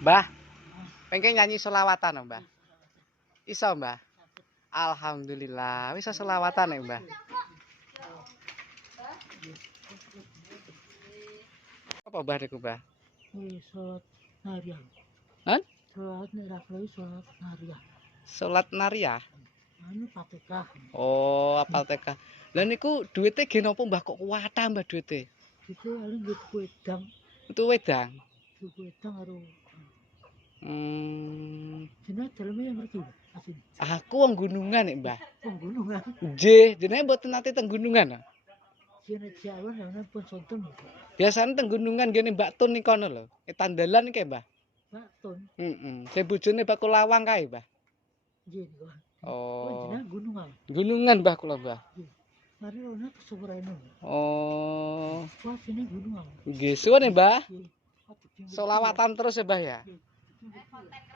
Mbah, pengen nyanyi selawatan, Mbah. Iso, Mbah? Alhamdulillah, bisa selawatan ya, Mbah. Apa Mbah niku, Mbah? Sholat nariah. Hah? Sholat nariah, sholat nariah. Salat nariah. Anu Fatihah. Oh, apal TK. Lah niku duwite ge napa, Mbah, kok kuwata, Mbah, duwite? Itu paling nggih wedang. Itu wedang. Wedang karo Hmm. jenenge daleme mriki asin. Aku wong gunungan nek, Mbah. Wong gunungan. Nggih, jenenge mboten nate teng gunungan. Jenenge Jawa namanya pun sonten. Biasane teng gunungan ngene Mbak Tun niku kono lho. Tandalan iki, Mbah. Mbak Tun. Heeh. Sing bojone Bakulawang kae, Mbah. Nggih niku. Oh. Jenenge gunungan. Gunungan, Mbah, kula, Mbah. Mari ana kesuwurane. Oh. Wah, sini gunungan. Nggih, suwun, Mbah. Nggih. Selawatan terus ya, Mbah ya.